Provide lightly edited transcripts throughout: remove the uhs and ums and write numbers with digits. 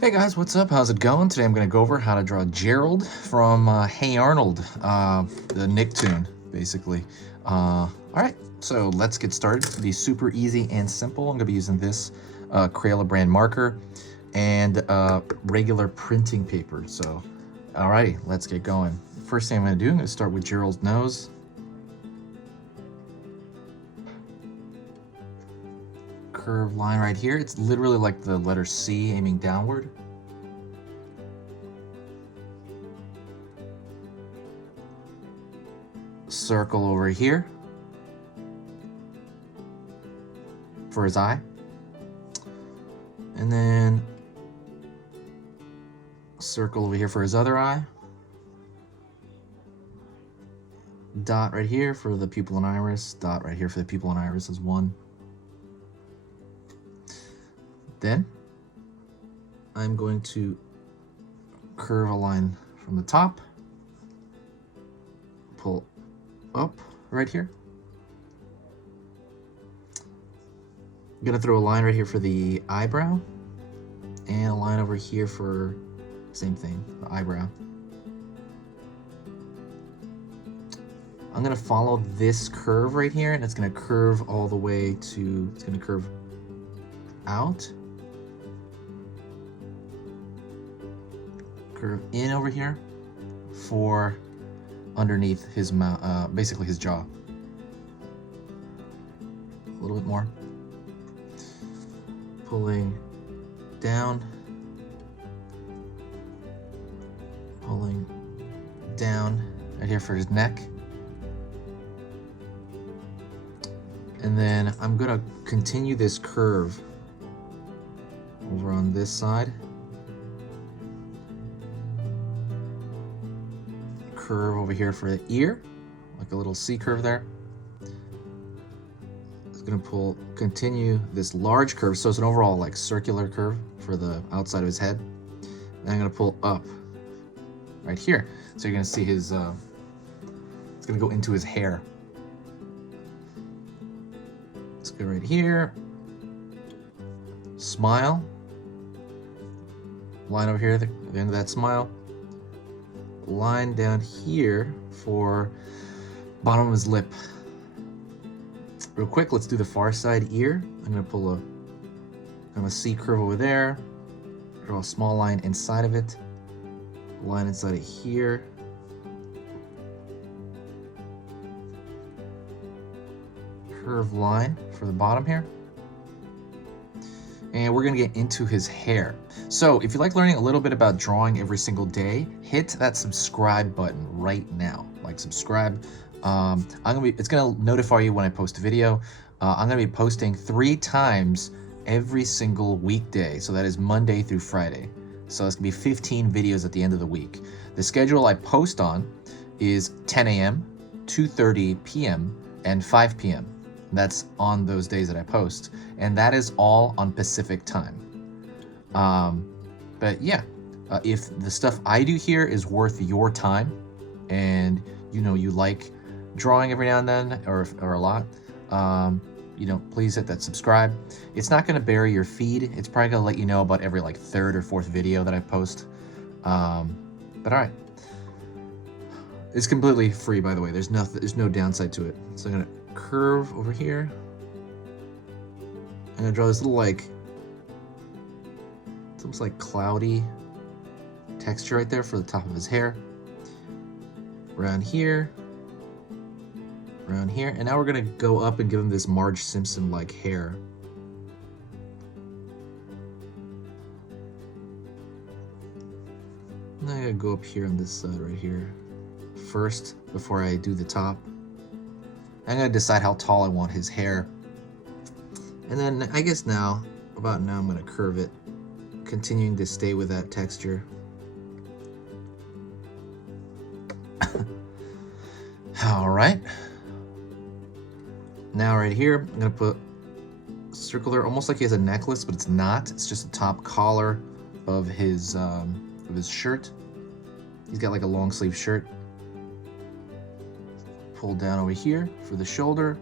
Hey guys, what's up? How's it going? Today I'm going to go over how to draw Gerald from Hey Arnold, the Nicktoon, basically. Alright, so let's get started. It's going to be super easy and simple. I'm going to be using this Crayola brand marker and regular printing paper. So, alrighty, let's get going. First thing I'm going to do, I'm going to start with Gerald's nose. Curved line right here. It's literally like the letter C aiming downward. Circle over here for his eye. And then circle over here for his other eye. Dot right here for the pupil and iris. Dot right here for the pupil and iris is one. Then I'm going to curve a line from the top, pull up right here. I'm gonna throw a line right here for the eyebrow and a line over here for same thing, the eyebrow. I'm gonna follow this curve right here, and it's gonna curve all the way to, it's gonna curve out, curve in over here for underneath his mouth, basically his jaw. A little bit more. Pulling down, pulling down right here for his neck. And then I'm gonna continue this curve over on this side. Curve over here for the ear, like a little C curve there. It's gonna continue this large curve, so it's an overall like circular curve for the outside of his head. And I'm gonna pull up right here. So you're gonna see his, it's gonna go into his hair. Let's go right here. Smile. Line over here at the end of that smile. Line down here for bottom of his lip. Real quick, let's do the far side ear. I'm gonna pull a C curve over there, draw a small line inside of it, line inside it here, curved line for the bottom here. And we're gonna get into his hair. So if you like learning a little bit about drawing every single day, hit that subscribe button right now. Like subscribe. It's gonna notify you when I post a video. I'm gonna be posting 3 times every single weekday. So that is Monday through Friday. So it's gonna be 15 videos at the end of the week. The schedule I post on is 10 a.m., 2:30 p.m., and 5 p.m. That's on those days that I post, and that is all on Pacific time. But yeah, if the stuff I do here is worth your time, and you know you like drawing every now and then, or a lot, you know, please hit that subscribe. It's not going to bury your feed. It's probably going to let you know about every like 3rd or 4th video that I post. But all right, it's completely free, by the way. There's no downside to it. So I'm gonna curve over here. I'm gonna draw this little like, it's almost like cloudy texture right there for the top of his hair. Around here, and now we're gonna go up and give him this Marge Simpson-like hair. And I'm gonna go up here on this side right here first before I do the top. I'm gonna decide how tall I want his hair. And then I guess about now I'm gonna curve it, continuing to stay with that texture. All right. Now right here, I'm gonna put a circle there, almost like he has a necklace, but it's not. It's just the top collar of his shirt. He's got like a long sleeve shirt. Pull down over here for the shoulder.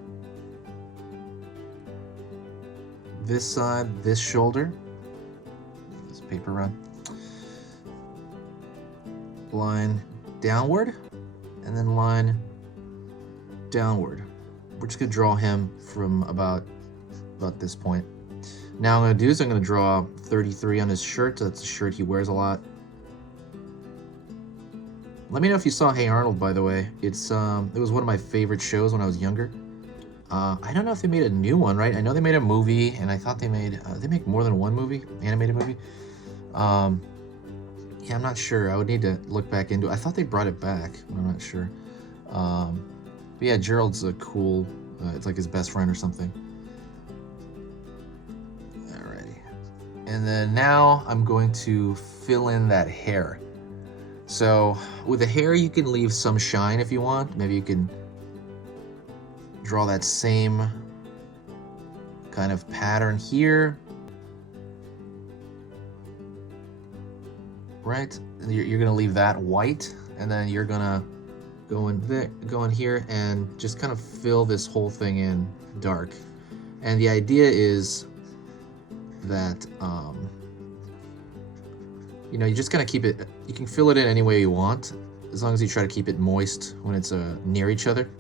This side, this shoulder. This paper run. line downward, and then line downward. We're just gonna draw him from about this point. Now what I'm gonna do is I'm gonna draw 33 on his shirt. That's a shirt he wears a lot. Let me know if you saw Hey Arnold, by the way. It was one of my favorite shows when I was younger. I don't know if they made a new one, right? I know they made a movie, and I thought they make more than one movie, animated movie. Yeah, I'm not sure. I would need to look back into it. I thought they brought it back, but I'm not sure. But yeah, Gerald's a cool, it's like his best friend or something. Alrighty. And then now I'm going to fill in that hair. So with the hair, you can leave some shine if you want. Maybe you can draw that same kind of pattern here. Right? And you're gonna leave that white, and then you're gonna go in here and just kind of fill this whole thing in dark. And the idea is that you know, you just kind of keep it, you can fill it in any way you want, as long as you try to keep it moist when it's near each other.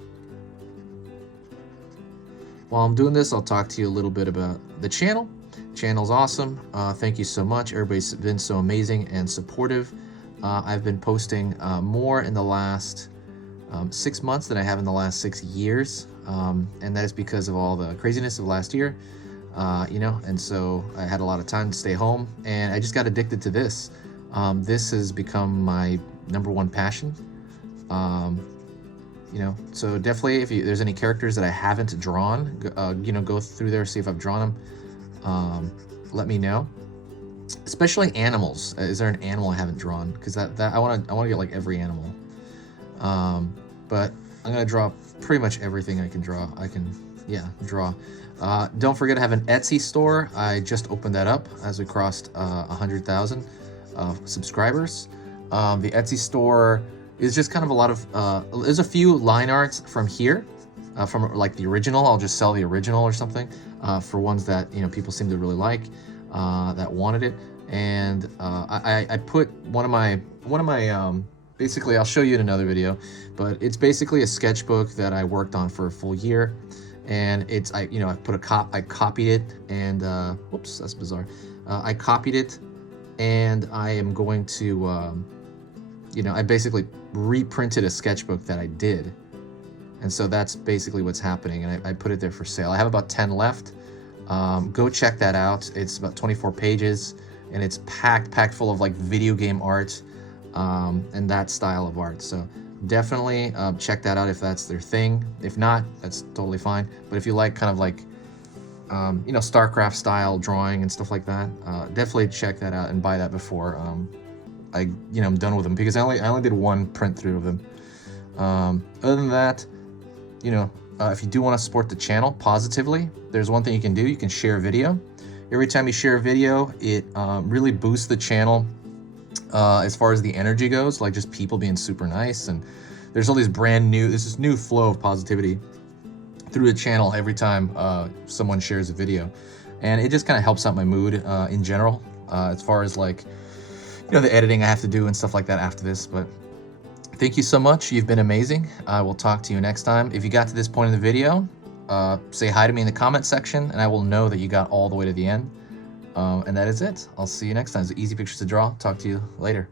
While I'm doing this, I'll talk to you a little bit about the channel. Channel's awesome. Thank you so much. Everybody's been so amazing and supportive. I've been posting more in the last 6 months than I have in the last 6 years, and that is because of all the craziness of last year, you know, and so I had a lot of time to stay home, and I just got addicted to this. This has become my #1 passion. You know, so definitely if there's any characters that I haven't drawn, you know, go through there, see if I've drawn them. Let me know. Especially animals. Is there an animal I haven't drawn? Because that I want to get like every animal. But I'm gonna draw pretty much everything I can draw. Draw. Don't forget I have an Etsy store. I just opened that up as we crossed 100,000 subscribers. The Etsy store is just kind of a lot of there's a few line arts from here, from like the original. I'll just sell the original or something for ones that, you know, people seem to really like, that wanted it. And I put one of my basically, I'll show you in another video, but it's basically a sketchbook that I worked on for a full year. And I copied it, and whoops, that's bizarre. I copied it, and I am going to you know, I basically reprinted a sketchbook that I did. And so that's basically what's happening, and I put it there for sale. I have about 10 left. Go check that out. It's about 24 pages, and it's packed full of like video game art, and that style of art. So definitely check that out if that's their thing. If not, that's totally fine. But if you like kind of like you know, StarCraft style drawing and stuff like that, definitely check that out and buy that before I'm done with them, because I only did one print through of them. Other than that, you know, if you do want to support the channel positively, there's one thing you can do. You can share a video. Every time you share a video, it really boosts the channel as far as the energy goes, like just people being super nice. And there's all these there's this new flow of positivity through the channel every time someone shares a video. And it just kind of helps out my mood in general, as far as like, you know, the editing I have to do and stuff like that after this. But thank you so much. You've been amazing. I will talk to you next time. If you got to this point in the video, say hi to me in the comment section, and I will know that you got all the way to the end. And that is it. I'll see you next time. It's easy pictures to draw. Talk to you later.